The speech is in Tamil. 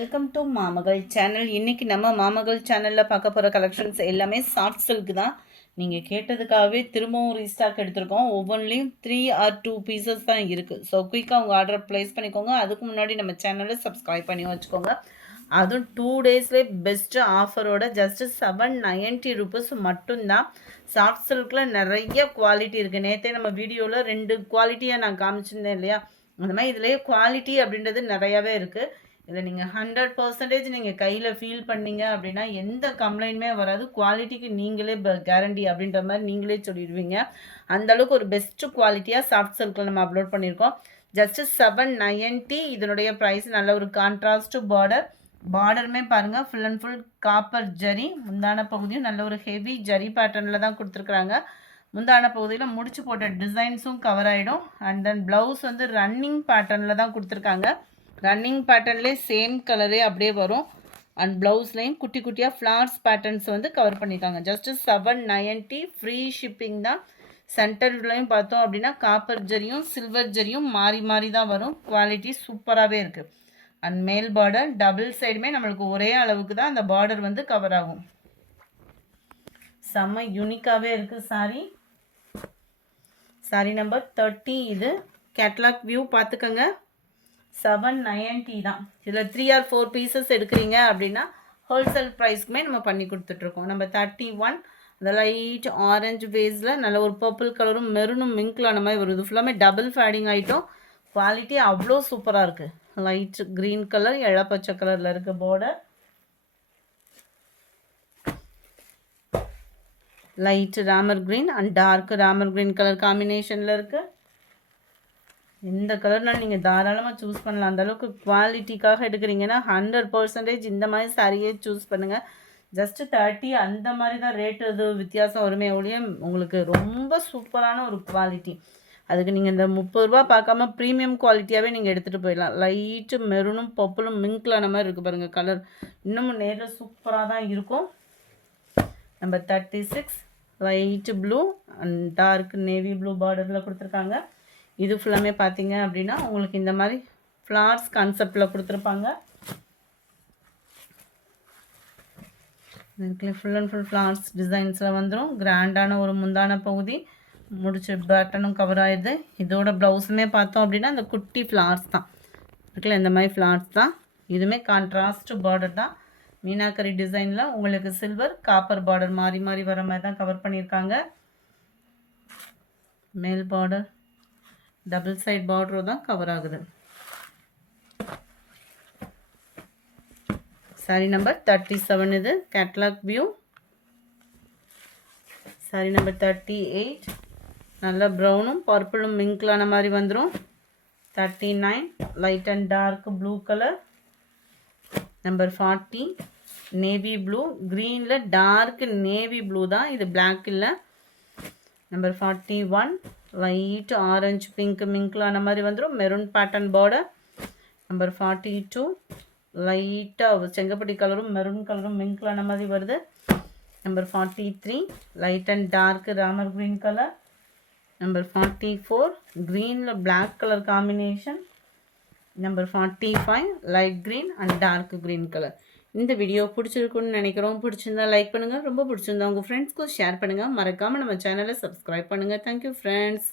Welcome to மாமகள் channel. இன்றைக்கி நம்ம மாமகள் சேனலில் பார்க்க போகிற கலெக்ஷன்ஸ் எல்லாமே சாஃப்ட் சில்க் தான். நீங்கள் கேட்டதுக்காகவே திரும்பவும் ரீஸ்டாக் எடுத்திருக்கோம். ஒவ்வொன்றிலையும் 3 or 2 பீசஸ் தான் இருக்குது. ஸோ குயிக்காக உங்கள் ஆர்டர் ப்ளேஸ் பண்ணிக்கோங்க. அதுக்கு முன்னாடி நம்ம சேனலை சப்ஸ்கிரைப் பண்ணி வச்சுக்கோங்க. அதுவும் 2 டேஸ்லேயே பெஸ்ட்டு ஆஃபரோட ஜஸ்ட்டு 790 ருபீஸ் மட்டும்தான். சாஃப்ட் சில்கில் நிறைய குவாலிட்டி இருக்குது. நேற்றே நம்ம வீடியோவில் 2 குவாலிட்டியாக நான் காமிச்சிருந்தேன் இல்லையா? அந்த மாதிரி இதுலேயே குவாலிட்டி அப்படின்றது நிறையாவே இருக்குது. இதில் நீங்கள் 100% நீங்கள் கையில் ஃபீல் பண்ணீங்க அப்படின்னா எந்த கம்ப்ளைண்ட்டுமே வராது. குவாலிட்டிக்கு நீங்களே கேரண்டி அப்படின்ற மாதிரி நீங்களே சொல்லிடுவீங்க. அந்தளவுக்கு ஒரு பெஸ்ட்டு குவாலிட்டியாக சாஃப்ட் சில்கில் நம்ம அப்லோட் பண்ணியிருக்கோம். ஜஸ்ட்டு 790. இதனுடைய ப்ரைஸ் நல்ல ஒரு கான்ட்ராஸ்ட்டு பார்டருமே பாருங்கள், full and full copper zari. முந்தான பகுதியும் நல்ல ஒரு ஹெவி ஜரி பேட்டர்னில் தான் கொடுத்துருக்குறாங்க. முந்தான பகுதியில் முடிச்சு போட்ட டிசைன்ஸும் கவர் ஆகிடும். அண்ட் தென் ப்ளவுஸ் வந்து ரன்னிங் பேட்டர்னில் தான் கொடுத்துருக்காங்க. ரன்னிங் பேட்டர்ன்லேயே சேம் கலரே அப்படியே வரும். அண்ட் ப்ளவுஸ்லேயும் குட்டி குட்டியாக ஃப்ளார்ஸ் பேட்டர்ன்ஸ் வந்து கவர் பண்ணியிருக்காங்க. ஜஸ்ட்டு 790. ஃப்ரீ ஷிப்பிங் தான். சென்டர்லையும் பார்த்தோம் அப்படின்னா காப்பர் ஜரியும் சில்வர் ஜரியும் மாறி மாறி தான் வரும். குவாலிட்டி சூப்பராகவே இருக்குது. அண்ட் மேல் பார்டர் டபுள் சைடுமே நம்மளுக்கு ஒரே அளவுக்கு தான் அந்த பார்டர் வந்து கவர் ஆகும். செம்ம யூனிக்காகவே இருக்குது சாரீ. சாரீ நம்பர் 30. இது கேட்லாக் வியூ பார்த்துக்கோங்க. 790 தான். இதில் 3 or 4 பீசஸ் எடுக்கிறீங்க அப்படின்னா ஹோல்சேல் ப்ரைஸ்க்குமே நம்ம பண்ணி கொடுத்துட்ருக்கோம். நம்ம 31 அந்த லைட் ஆரஞ்சு பேஸில் நல்ல ஒரு பர்பிள் கலரும் மெரூனும் மிங்க்ல அந்த மாதிரி வருது. ஃபுல்லாமே டபுள் ஃபேடிங் ஆகிட்டோம். குவாலிட்டி அவ்வளோ சூப்பராக இருக்குது. லைட் க்ரீன் கலர் இளப்பச்சை கலரில் இருக்குது border. Light Ramar green and dark Ramar green colour காம்பினேஷனில் இருக்குது. இந்த கலர்னால் நீங்கள் தாராளமாக சூஸ் பண்ணலாம். அந்தளவுக்கு குவாலிட்டிக்காக எடுக்கிறீங்கன்னா 100% இந்த மாதிரி சாரியே சூஸ் பண்ணுங்கள். ஜஸ்ட்டு 30 அந்த மாதிரி தான் ரேட்டு இது வித்தியாசம் வருமே ஒழிய உங்களுக்கு ரொம்ப சூப்பரான ஒரு குவாலிட்டி. அதுக்கு நீங்கள் இந்த 30 ரூபா பார்க்காம ப்ரீமியம் குவாலிட்டியாகவே நீங்கள் எடுத்துகிட்டு போயிடலாம். லைட்டு மெரூனும் பர்பிளும் மிங்க்லான மாதிரி இருக்குது பாருங்கள் கலர். இன்னமும் நேரில் சூப்பராக தான் இருக்கும். Number 36 light blue and dark navy blue பார்டரில் கொடுத்துருக்காங்க. இது ஃபுல்லாமே பார்த்தீங்க அப்படின்னா உங்களுக்கு இந்த மாதிரி ஃப்ளார்ஸ் கான்செப்டில் கொடுத்துருப்பாங்க. இதுக்குள்ளே ஃபுல் அண்ட் ஃபுல் ஃப்ளார்ஸ் டிசைன்ஸில் வந்துடும். கிராண்டான ஒரு முந்தான பகுதி முடிச்சு பேட்டனும் கவர் ஆகிடுது. இதோட ப்ளவுஸுமே பார்த்தோம் அப்படின்னா அந்த குட்டி ஃப்ளார்ஸ் தான் இருக்குல்ல, இந்த மாதிரி ஃப்ளார்ஸ் தான். இதுவுமே கான்ட்ராஸ்ட் பார்டர் தான். மீனாக்கரி டிசைனில் உங்களுக்கு சில்வர் காப்பர் பார்டர் மாறி மாறி வர மாதிரி தான் கவர் பண்ணியிருக்காங்க. மேல் பார்டர் டபுள் சைட் பார்டரும் தான் கவர் ஆகுது. Sorry number 37. இது கேட்லாக் வியூ. சாரி நம்பர் 38 நல்ல ப்ரௌனும் பர்பிளும் மிங்க்லான மாதிரி வந்துடும். 39 light and dark blue colour. Number 40 navy blue. க்ரீனில் டார்க் நேவி ப்ளூ தான், இது பிளாக் இல்லை. நம்பர் 41 லைட் ஆரஞ்சு பிங்க் மிங்க்லான மாதிரி வந்துடும். Maroon pattern border. நம்பர் 42 லைட்டாக செங்கப்பட்டி கலரும் மெரூன் கலரும் மிங்க்லான மாதிரி வருது. Number 43 light and dark Ramar green colour. Number 44 க்ரீனில் black colour combination. Number 45 light green and dark green colour. இந்த வீடியோ பிடிச்சிருக்குன்னு நினைக்கிறோம். பிடிச்சிருந்தா லைக் பண்ணுங்கள். ரொம்ப பிடிச்சிருந்தா உங்கள் ஃப்ரெண்ட்ஸ்க்கும் ஷேர் பண்ணுங்கள். மறக்காமல் நம்ம சேனலை சப்ஸ்கிரைப் பண்ணுங்கள். Thank you friends.